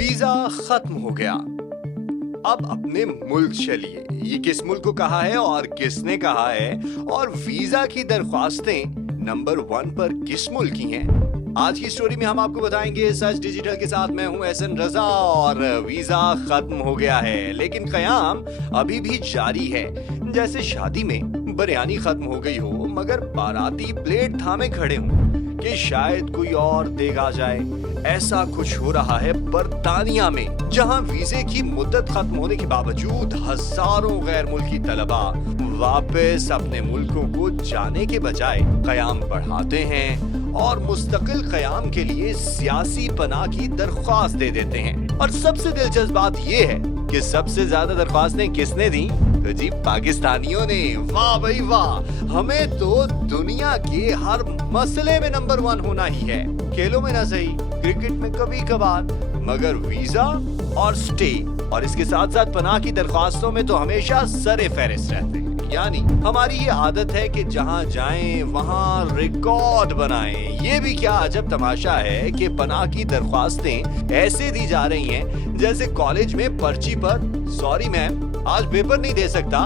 Visa खत्म हो गया, अब अपने मुल्क चलिए। ये किस मुल्क को कहा है और किसने कहा है, और वीजा की दरख्वास्तें नंबर 1 पर किस मुल्क की हैं? आज की स्टोरी में हम आपको बताएंगे। सच डिजिटल के साथ मैं हूं एहसन रजा। और वीजा खत्म हो गया है, लेकिन कयाम अभी भी जारी है। जैसे शादी में बिरयानी खत्म हो गई हो, मगर बाराती प्लेट थामे खड़े हों कि शायद कोई और देगा जाए। ऐसा कुछ हो रहा है बर्तानिया में, जहां वीजे की मुद्दत खत्म होने के बावजूद हजारों गैर मुल्की तलबा वापस अपने मुल्कों को जाने के बजाय कयाम बढ़ाते हैं और मुस्तकिल कयाम के लिए सियासी पनाह की दरख्वास्त दे देते हैं। और सबसे दिलचस्प बात ये है कि सबसे ज्यादा दरख्वास्तें किसने दी? तो जी पाकिस्तानियों ने। वाह भाई वाह, हमें तो दुनिया के हर मसले में नंबर 1 होना ही है। खेलों में ना सही, क्रिकेट में कभी कभार, मगर वीजा और स्टे और इसके साथ साथ पनाह की दरख्वास्तों में तो हमेशा सरे फहरिस्त रहते हैं। यानी हमारी ये आदत है कि जहां जाएं वहां रिकॉर्ड बनाएं। ये भी क्या अजब तमाशा है कि पनाह की दरख्वास्तें ऐसे दी जा रही हैं जैसे कॉलेज में पर्ची पर सॉरी मैम आज पेपर नहीं दे सकता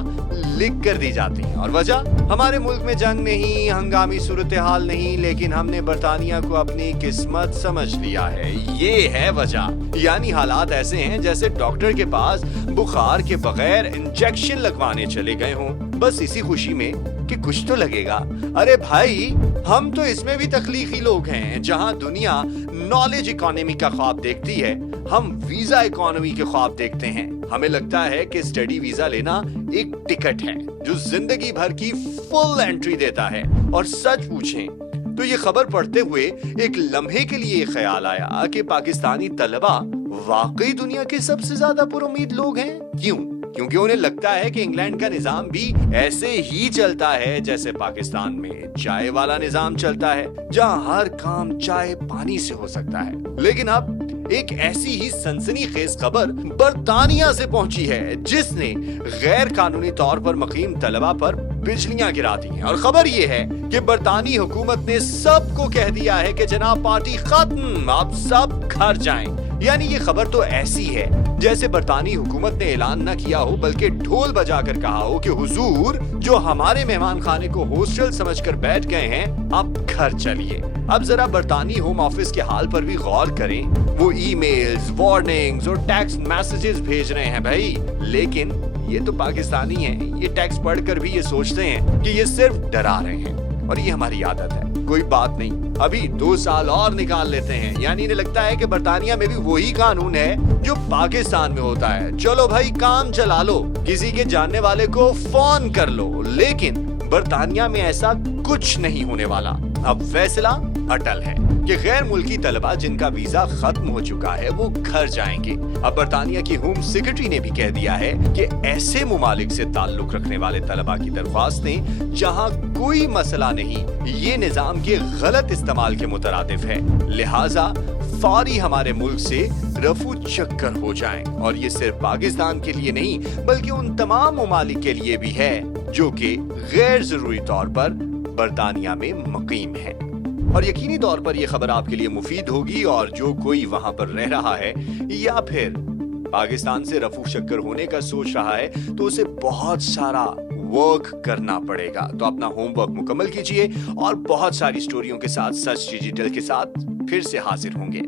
लिख कर दी जाती हैं। और वजह, हमारे मुल्क में जंग नहीं, हंगामी सूरत हाल नहीं, लेकिन हमने बर्तानिया को अपनी किस्मत समझ लिया है। ये है वजह। यानी हालात ऐसे हैं जैसे डॉक्टर के पास बुखार के बगैर इंजेक्शन लगवाने चले गए हों, बस इसी खुशी में कि कुछ तो लगेगा। अरे भाई, हम तो इसमें भी तख्लीकी लोग हैं। जहां दुनिया नॉलेज इकोनॉमी का ख्वाब देखती है, हम वीजा इकोनॉमी के ख्वाब देखते हैं। हमें लगता है कि स्टडी वीजा लेना एक टिकट है जो जिंदगी भर की फुल एंट्री देता है। और सच पूछें तो ये खबर पढ़ते हुए एक लम्हे के लिए ख्याल आया कि पाकिस्तानी तलबा वाकई दुनिया के सबसे ज्यादा पुरुमीद लोग हैं। क्यों? क्योंकि उन्हें लगता है कि इंग्लैंड का निजाम भी ऐसे ही चलता है जैसे पाकिस्तान में चाय वाला निजाम चलता है, जहां हर काम चाय पानी से हो सकता है। लेकिन अब एक ऐसी ही सनसनीखेज खबर बर्तानिया से पहुंची है जिसने गैर कानूनी तौर पर मुकीम तलबा पर बिजलियां गिरा दी हैं। और खबर ये है कि बरतानी हुकूमत ने सबको कह दिया है कि जनाब पार्टी खत्म, आप सब घर जाएं। यानी ये खबर तो ऐसी है जैसे बरतानी हुकूमत ने ऐलान न किया हो, बल्कि ढोल बजाकर कहा हो कि हुजूर, जो हमारे मेहमान खाने को हॉस्टल समझकर बैठ गए हैं, आप घर चलिए। अब जरा बरतानी होम ऑफिस के हाल पर भी गौर करें। वो ईमेल्स, वार्निंग्स और टेक्स्ट मैसेजेस भेज रहे हैं भाई, लेकिन ये तो पाकिस्तानी हैं। ये टेक्स्ट पढ़कर भी ये सोचते हैं कि ये सिर्फ डरा रहे हैं, और ये हमारी आदत है। कोई बात नहीं, अभी 2 साल और निकाल लेते हैं। यानी इन्हें लगता है कि बरतानिया में भी वही कानून है जो पाकिस्तान में होता है। चलो भाई, काम चला लो, किसी के जानने वाले को फोन कर लो। लेकिन बरतानिया में ऐसा कुछ नहीं होने वाला। अब फैसला अटल है कि गैर मुल्की तलबा जिनका वीजा खत्म हो चुका है वो घर जाएंगे। अब बरतानिया की होम सेक्रेटरी ने भी कह दिया है कि ऐसे मुमालिक से ताल्लुक रखने वाले तलबा की दरख्वास्तें जहां कोई मसला नहीं, ये निजाम के गलत इस्तेमाल के मुतरादिफ है, लिहाजा फौरी हमारे मुल्क से रफू चक्कर हो जाएं। और ये सिर्फ पाकिस्तान के लिए नहीं, बल्कि उन तमाम मुमालिक के लिए भी है जो कि गैर जरूरी तौर पर बरतानिया में मुकीम है। और यकीनी तौर पर यह खबर आपके लिए मुफीद होगी। और जो कोई वहां पर रह रहा है या फिर पाकिस्तान से रफू चक्कर होने का सोच रहा है, तो उसे बहुत सारा वर्क करना पड़ेगा। तो अपना होमवर्क मुकम्मल कीजिए और बहुत सारी स्टोरियों के साथ सच डिजिटल के साथ फिर से हाजिर होंगे।